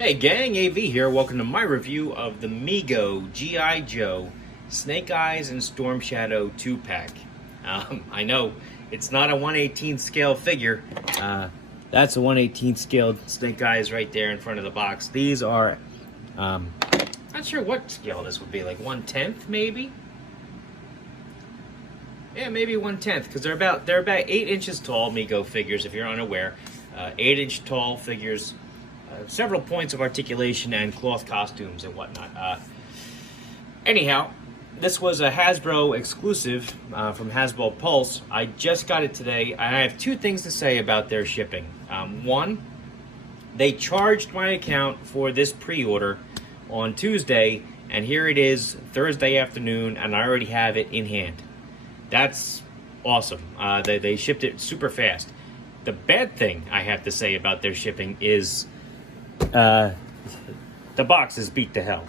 Hey gang, AV here. Welcome to my review of the Mego G.I. Joe Snake Eyes and Storm Shadow 2-pack. I know it's not a 1/18 scale figure. That's a 1/18 scaled Snake Eyes right there in front of the box. These are, not sure what scale this would be, like 1/10 maybe? Yeah, maybe 1/10, because they're about 8 inches tall, Mego figures, if you're unaware. 8-inch tall figures. Several points of articulation and cloth costumes and whatnot. Anyhow, this was a Hasbro exclusive from Hasbro Pulse. I just got it today. I have two things to say about their shipping. One, they charged my account for this pre-order on Tuesday, and here it is Thursday afternoon, and I already have it in hand. That's awesome. They shipped it super fast. The bad thing I have to say about their shipping is the box is beat to hell.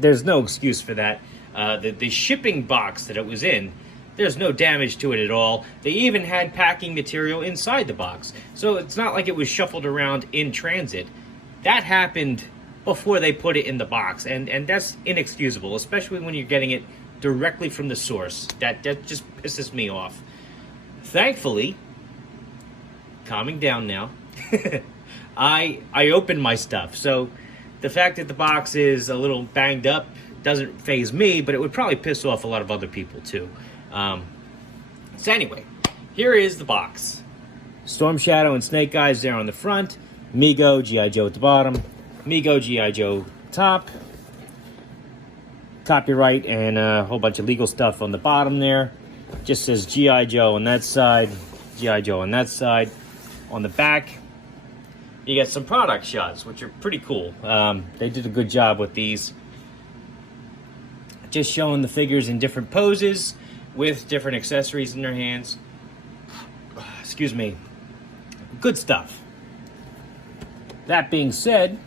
There's no excuse for that. The shipping box that it was in, there's no damage to it at all. They even had packing material inside the box. So it's not like it was shuffled around in transit. That happened before they put it in the box. And that's inexcusable, especially when you're getting it directly from the source. That just pisses me off. Thankfully, calming down now, I opened my stuff, so the fact that the box is a little banged up doesn't faze me, but it would probably piss off a lot of other people too. So anyway, here is the box. Storm Shadow and Snake Eyes there on the front, Mego G.I. Joe at the bottom, Mego G.I. Joe top, copyright and a whole bunch of legal stuff on the bottom there. Just says G.I. Joe on that side, G.I. Joe on that side. On the back, you get some product shots, which are pretty cool. They did a good job with these. Just showing the figures in different poses with different accessories in their hands. Excuse me. Good stuff. That being said,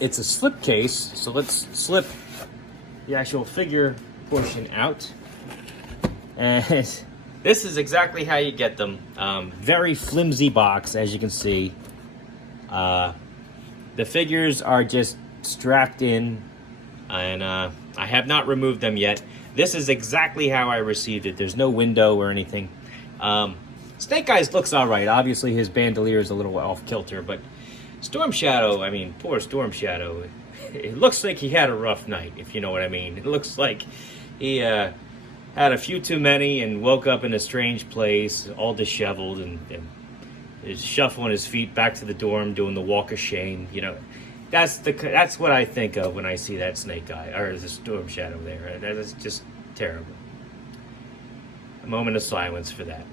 it's a slip case, so let's slip the actual figure portion out. And this is exactly how you get them. Very flimsy box, as you can see. The figures are just strapped in, and I have not removed them yet. This is exactly how I received it. There's no window or anything. Snake Eyes looks all right. Obviously, his bandolier is a little off kilter, but Storm Shadow, I mean, poor Storm Shadow. It looks like he had a rough night, if you know what I mean. It looks like he had a few too many and woke up in a strange place, all disheveled, and is shuffling his feet back to the dorm, doing the walk of shame. You know, that's what I think of when I see that Snake Eye or the Storm Shadow there. That is just terrible. A moment of silence for that.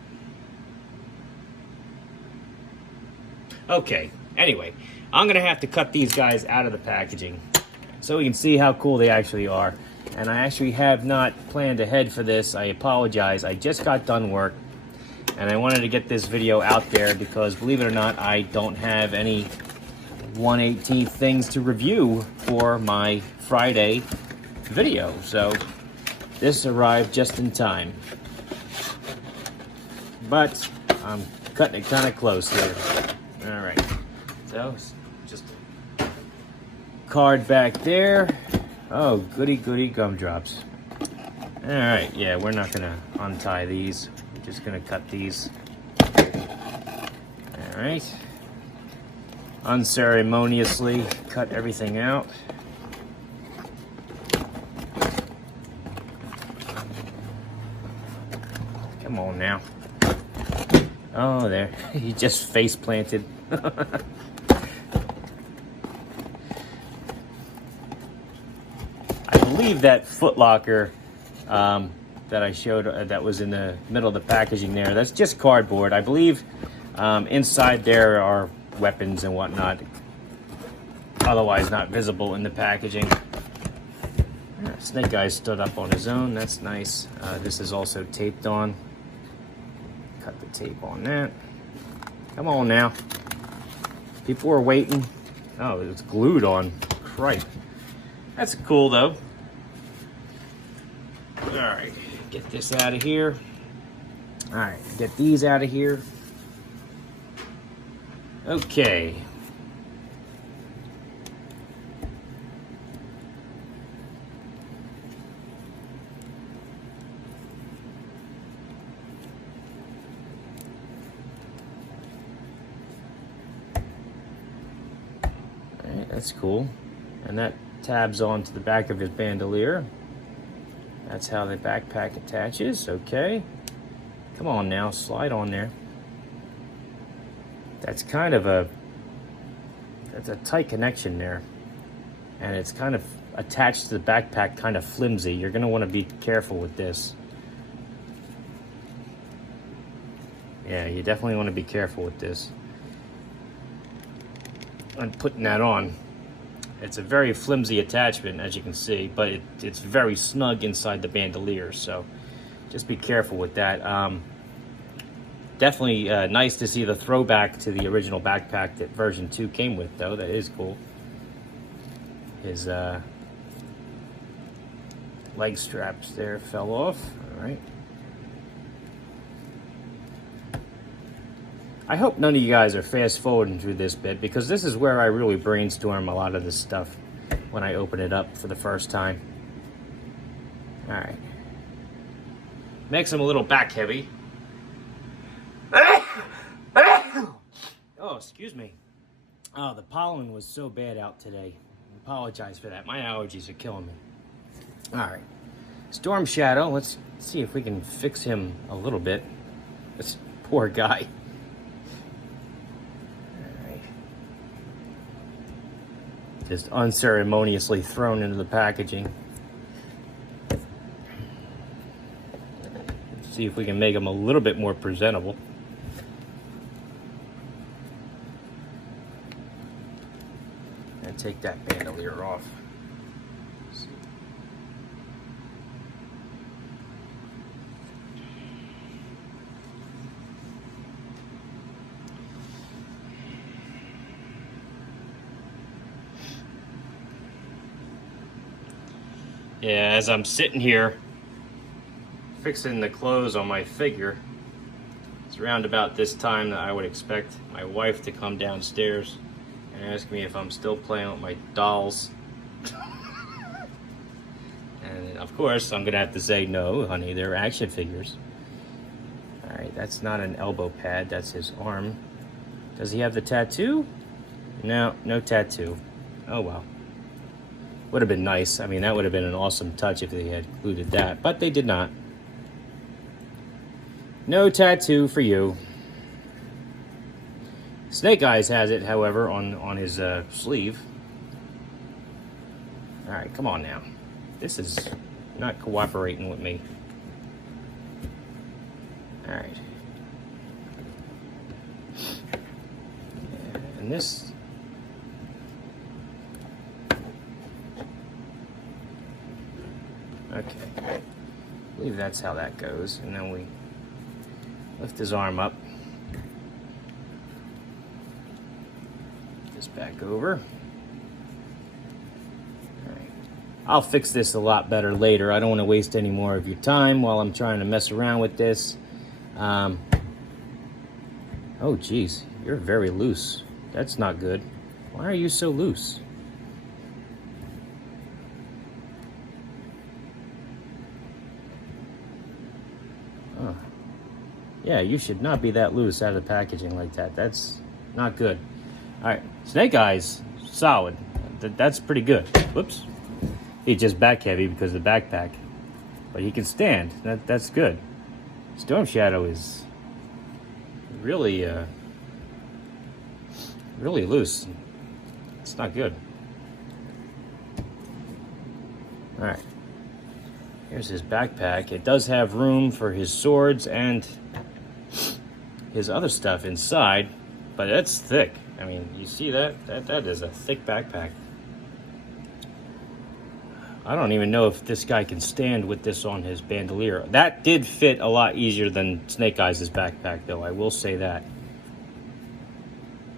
Okay. Anyway, I'm gonna have to cut these guys out of the packaging so we can see how cool they actually are. And I actually have not planned ahead for this. I apologize. I just got done work, and I wanted to get this video out there because, believe it or not, I don't have any 1/18 things to review for my Friday video. So this arrived just in time. But I'm cutting it kind of close here. All right. So just card back there. Oh, goody goody gumdrops. All right, yeah, we're not gonna untie these. We're just gonna cut these. All right. Unceremoniously cut everything out. Come on now. Oh, there. He just face planted. I believe that footlocker that I showed that was in the middle of the packaging there, that's just cardboard. I believe inside there are weapons and whatnot, otherwise not visible in the packaging. Snake Eyes stood up on his own. That's nice. This is also taped on. Cut the tape on that. Come on now. People are waiting. Oh, it's glued on. Christ. That's cool though. Alright, get this out of here. Alright, get these out of here. Okay. All right, that's cool. And that tabs onto the back of his bandolier. That's how the backpack attaches. Okay. Come on now, slide on there. That's kind of that's a tight connection there. And it's kind of attached to the backpack, kind of flimsy. You're gonna wanna be careful with this. Yeah, you definitely wanna be careful with this. I'm putting that on. It's a very flimsy attachment, as you can see, but it's very snug inside the bandolier, so just be careful with that. Definitely nice to see the throwback to the original backpack that version 2 came with, though. That is cool. His leg straps there fell off. All right. I hope none of you guys are fast forwarding through this bit, because this is where I really brainstorm a lot of this stuff when I open it up for the first time. All right. Makes him a little back heavy. Oh, excuse me. Oh, the pollen was so bad out today. I apologize for that. My allergies are killing me. All right. Storm Shadow. Let's see if we can fix him a little bit. This poor guy. All right. Just unceremoniously thrown into the packaging. Let's see if we can make him a little bit more presentable. Take that bandolier off. Yeah, as I'm sitting here fixing the clothes on my figure, it's around about this time that I would expect my wife to come downstairs and ask me if I'm still playing with my dolls. And of course, I'm gonna have to say, no, honey, they're action figures. All right, that's not an elbow pad, that's his arm. Does he have the tattoo? No, no tattoo. Oh well. Would have been nice. I mean, that would have been an awesome touch if they had included that, but they did not. No tattoo for you. Snake Eyes has it, however, on his sleeve. All right, come on now. This is not cooperating with me. All right. And this... Okay. I believe that's how that goes. And then we lift his arm up. This back over. All right. I'll fix this a lot better later. I don't want to waste any more of your time while I'm trying to mess around with this. Oh, geez. You're very loose. That's not good. Why are you so loose? Oh. Yeah, you should not be that loose out of the packaging like that. That's not good. All right, Snake Eyes, solid. That's pretty good. Whoops. He's just back heavy because of the backpack. But he can stand. That's good. Storm Shadow is really, really loose. It's not good. All right. Here's his backpack. It does have room for his swords and his other stuff inside, but it's thick. I mean, you see that? That is a thick backpack. I don't even know if this guy can stand with this on his bandolier. That did fit a lot easier than Snake Eyes' backpack, though. I will say that.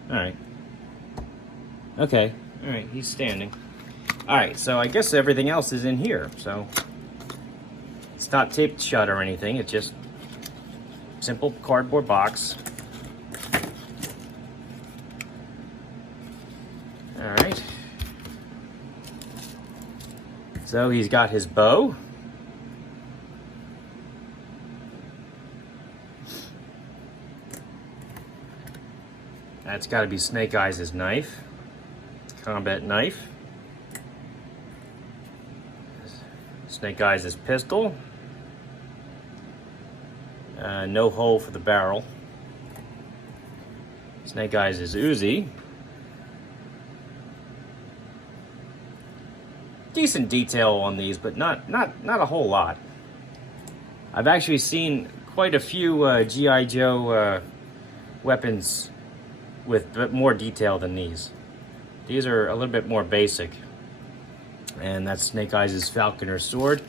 All right. Okay. All right, he's standing. All right, so I guess everything else is in here. So it's not taped shut or anything. It's just simple cardboard box. All right. So he's got his bow. That's got to be Snake Eyes' knife, combat knife. Snake Eyes' pistol. No hole for the barrel. Snake Eyes' Uzi. Decent detail on these, but not a whole lot. I've actually seen quite a few G.I. Joe weapons with more detail than these. These are a little bit more basic. And that's Snake Eyes' Falconer sword.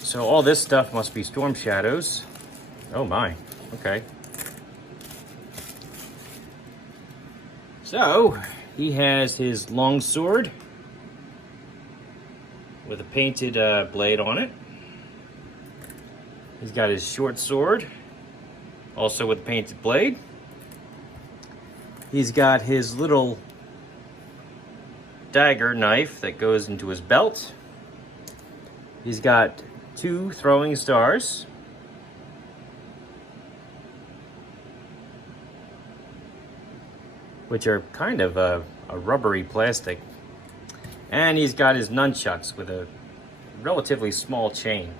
So all this stuff must be Storm Shadows. Oh my, okay. So, he has his long sword with a painted blade on it. He's got his short sword, also with a painted blade. He's got his little dagger knife that goes into his belt. He's got 2 throwing stars. Which are kind of a rubbery plastic. And he's got his nunchucks with a relatively small chain.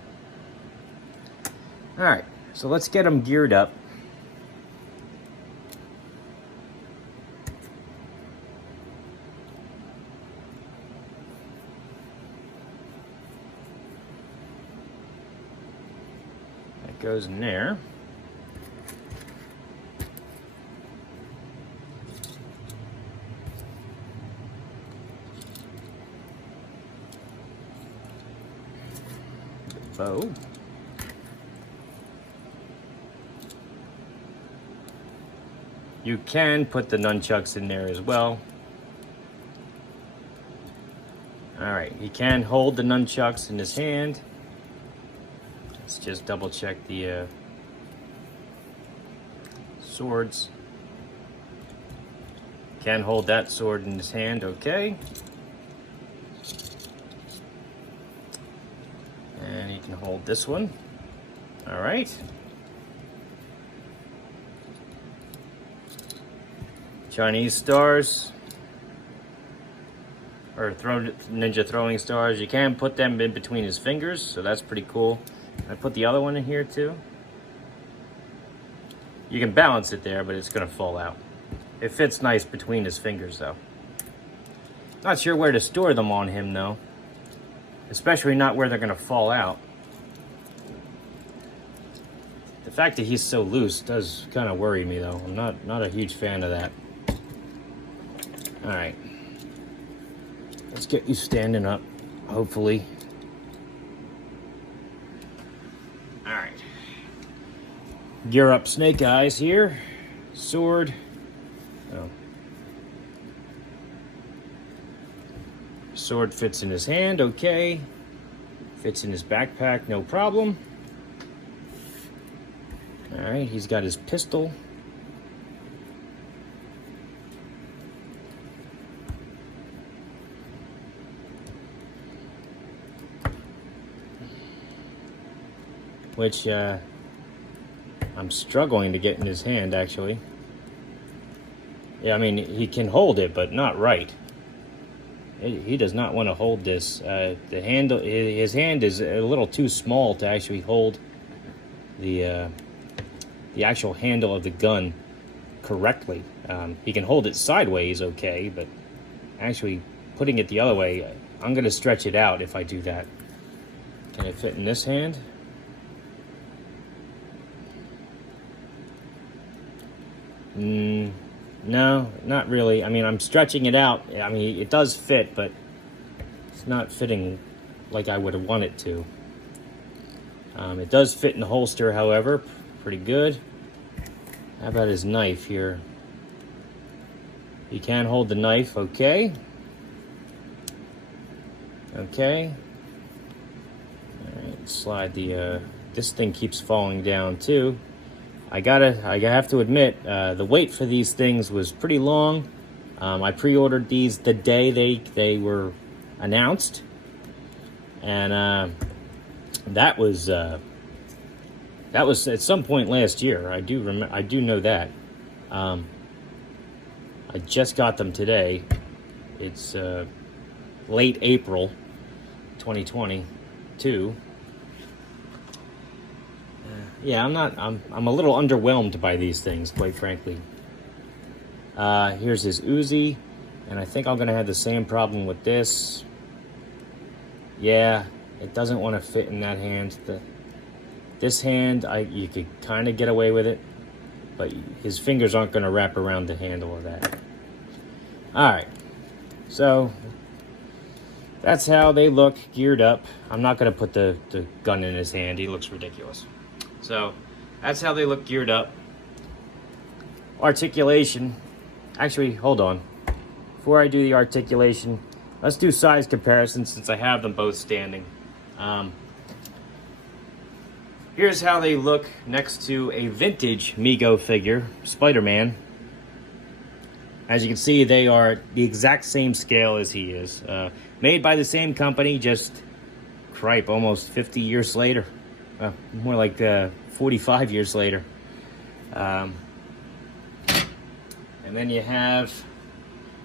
All right, so let's get him geared up. That goes in there. Bow. You can put the nunchucks in there as well. All right, he can hold the nunchucks in his hand. Let's just double check the swords. Can hold that sword in his hand, okay. And he can hold this one. All right. Chinese stars, or ninja throwing stars. You can put them in between his fingers, so that's pretty cool. I put the other one in here too. You can balance it there, but it's gonna fall out. It fits nice between his fingers though. Not sure where to store them on him though. Especially not where they're gonna fall out. The fact that he's so loose does kind of worry me though. I'm not a huge fan of that. All right, let's get you standing up, hopefully. All right, gear up Snake Eyes here. Sword. Oh. Sword fits in his hand, okay. Fits in his backpack, no problem. All right, he's got his pistol. Which I'm struggling to get in his hand, actually. Yeah, I mean, he can hold it, but not right. He does not want to hold this. The handle, his hand is a little too small to actually hold the actual handle of the gun correctly. He can hold it sideways, okay, but actually putting it the other way, I'm going to stretch it out if I do that. Can it fit in this hand? No, not really. I mean, I'm stretching it out. I mean, it does fit, but it's not fitting like I would have wanted it to. It does fit in the holster, however, pretty good. How about his knife here? He can hold the knife, okay. Okay. All right, slide the, this thing keeps falling down too. I have to admit, the wait for these things was pretty long. I pre-ordered these the day they were announced, and that was at some point last year. I do know that. I just got them today. It's late April 2022. Yeah, I'm a little underwhelmed by these things, quite frankly. Here's his Uzi, and I think I'm gonna have the same problem with this. Yeah, it doesn't want to fit in that hand. This hand, you could kind of get away with it, but his fingers aren't gonna wrap around the handle of that. All right, so that's how they look geared up. I'm not gonna put the gun in his hand. He looks ridiculous. So that's how they look geared up. Articulation. Actually, hold on. Before I do the articulation, let's do size comparison since I have them both standing. Here's how they look next to a vintage Mego figure, Spider-Man. As you can see, they are the exact same scale as he is. Made by the same company, just, cripe, almost 50 years later. More like 45 years later. And then you have,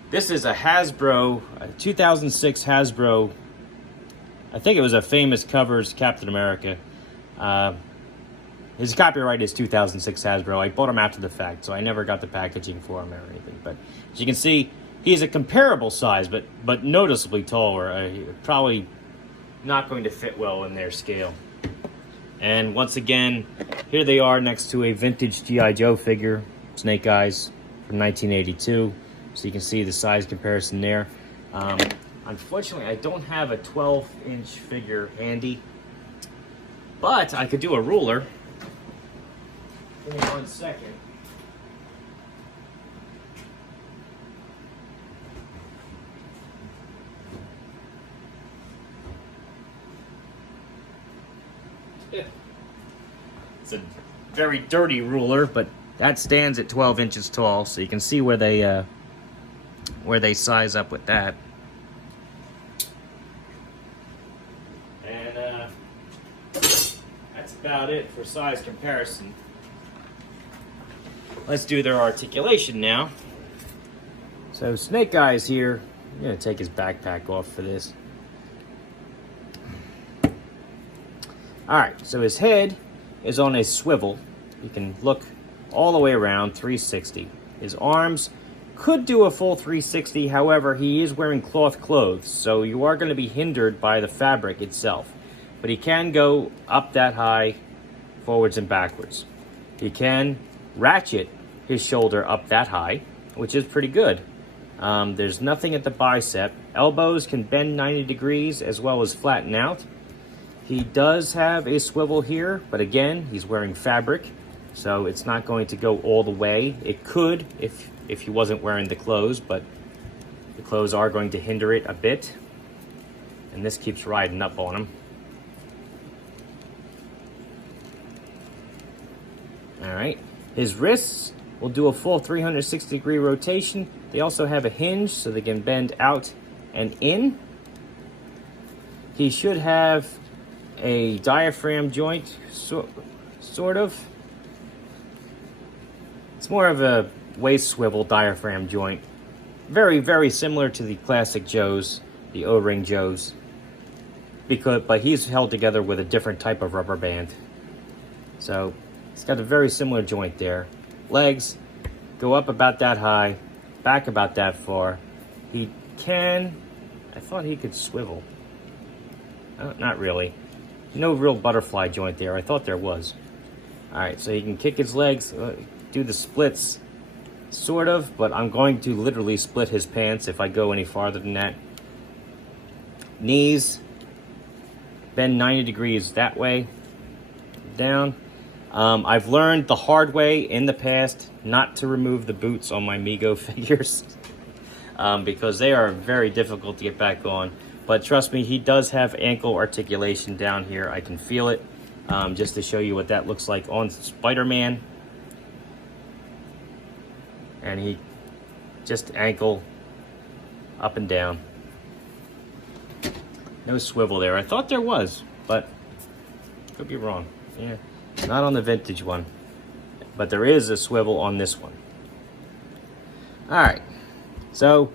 this is a Hasbro, a 2006 Hasbro, I think it was a Famous Covers Captain America. His copyright is 2006 Hasbro. I bought him after the fact, so I never got the packaging for him or anything. But as you can see, he's a comparable size, but noticeably taller. Probably not going to fit well in their scale. And once again, here they are next to a vintage G.I. Joe figure, Snake Eyes, from 1982. So you can see the size comparison there. Unfortunately, I don't have a 12-inch figure handy, but I could do a ruler. Give me 1 second. It's a very dirty ruler, but that stands at 12 inches tall, so you can see where they size up with that. And that's about it for size comparison. Let's do their articulation now. So Snake Eyes here, I'm gonna take his backpack off for this. All right, so his head is on a swivel. You can look all the way around, 360. His arms could do a full 360, however, he is wearing cloth clothes, so you are going to be hindered by the fabric itself. But he can go up that high, forwards and backwards. He can ratchet his shoulder up that high, which is pretty good. There's nothing at the bicep. Elbows can bend 90 degrees as well as flatten out. He does have a swivel here, but again, he's wearing fabric, so it's not going to go all the way. It could if he wasn't wearing the clothes, but the clothes are going to hinder it a bit. And this keeps riding up on him. All right, his wrists will do a full 360-degree rotation. They also have a hinge, so they can bend out and in. He should have a diaphragm joint, sort of. It's more of a waist swivel diaphragm joint. Very, very similar to the classic Joes, the O-ring Joes. But he's held together with a different type of rubber band. So it's got a very similar joint there. Legs go up about that high, back about that far. He can, I thought he could swivel. Not really. No real butterfly joint there. I thought there was. All right, so he can kick his legs, do the splits, sort of, but I'm going to literally split his pants if I go any farther than that. Knees, bend 90 degrees that way, down. I've learned the hard way in the past not to remove the boots on my Mego figures because they are very difficult to get back on. But trust me, he does have ankle articulation down here. I can feel it, just to show you what that looks like on Spider-Man. And he just ankle up and down. No swivel there. I thought there was, but could be wrong. Yeah, not on the vintage one, but there is a swivel on this one. All right, so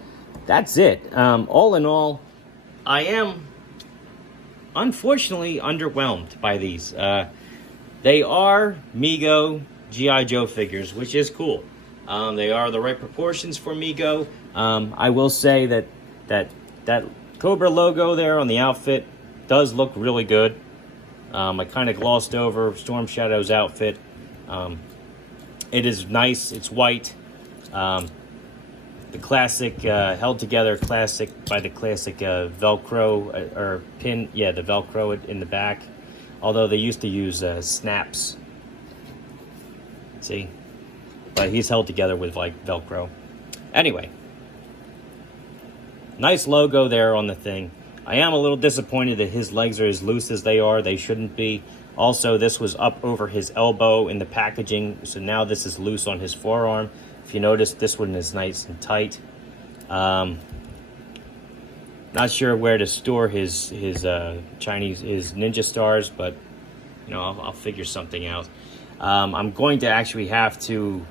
that's it. All in all, I am unfortunately underwhelmed by these. They are Mego G.I. Joe figures, which is cool. They are the right proportions for Mego. I will say that Cobra logo there on the outfit does look really good. I kind of glossed over Storm Shadow's outfit. It is nice. It's white. The classic, held together classic by the classic Velcro or pin. Yeah, the Velcro in the back. Although they used to use snaps. See? But he's held together with like Velcro. Anyway. Nice logo there on the thing. I am a little disappointed that his legs are as loose as they are. They shouldn't be. Also, this was up over his elbow in the packaging. So now this is loose on his forearm. If you notice, this one is nice and tight. Not sure where to store his ninja stars, but you know, I'll figure something out. I'm going to actually have to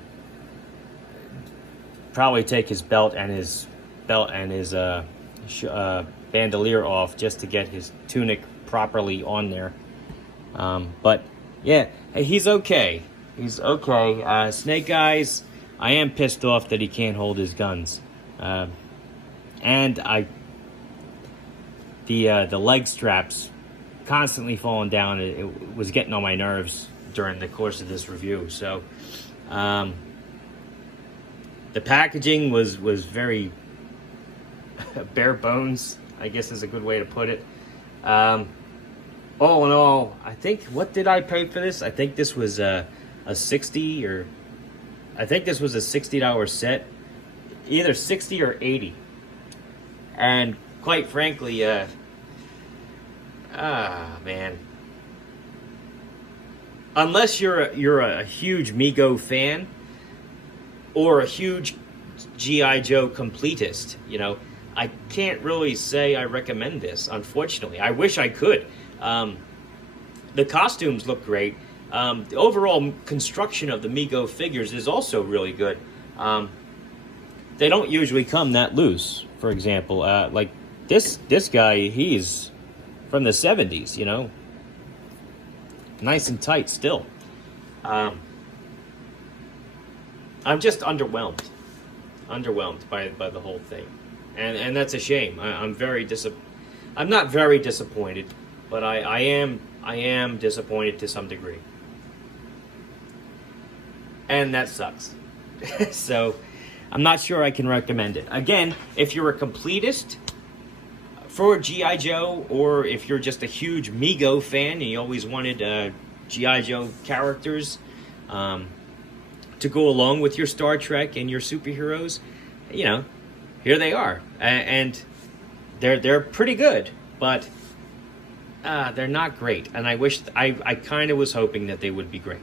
probably take his belt and his bandolier off just to get his tunic properly on there. But yeah, he's okay. He's okay. Snake Eyes, I am pissed off that he can't hold his guns. And the leg straps constantly falling down. It was getting on my nerves during the course of this review. So the packaging was very bare bones, I guess is a good way to put it. All in all, I think, what did I pay for this? I think this was a $60 set, either 60 or 80. And quite frankly, man, unless you're a huge Mego fan or a huge G.I. Joe completist, you know, I can't really say I recommend this, unfortunately. I wish I could. The costumes look great. The overall construction of the Mego figures is also really good. They don't usually come that loose. For example, like this guy, he's from the 70s, you know. Nice and tight still. I'm just underwhelmed by the whole thing. And that's a shame. I'm not very disappointed, but I am disappointed to some degree. And that sucks. So I'm not sure I can recommend it. Again, if you're a completist for G.I. Joe, or if you're just a huge Mego fan and you always wanted G.I. Joe characters to go along with your Star Trek and your superheroes, you know, here they are. And they're pretty good, but they're not great. And I kind of was hoping that they would be great.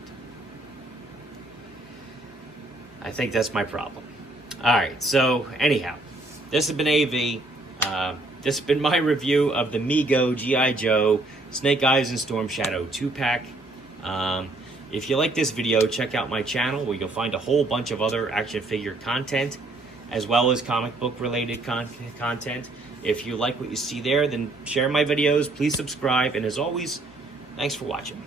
I think that's my problem. All right, so anyhow, this has been AV. This has been my review of the Mego G.I. Joe Snake Eyes and Storm Shadow 2-pack. If you like this video, check out my channel where you'll find a whole bunch of other action figure content, as well as comic book related content. If you like what you see there, then share my videos, please subscribe, and as always, thanks for watching.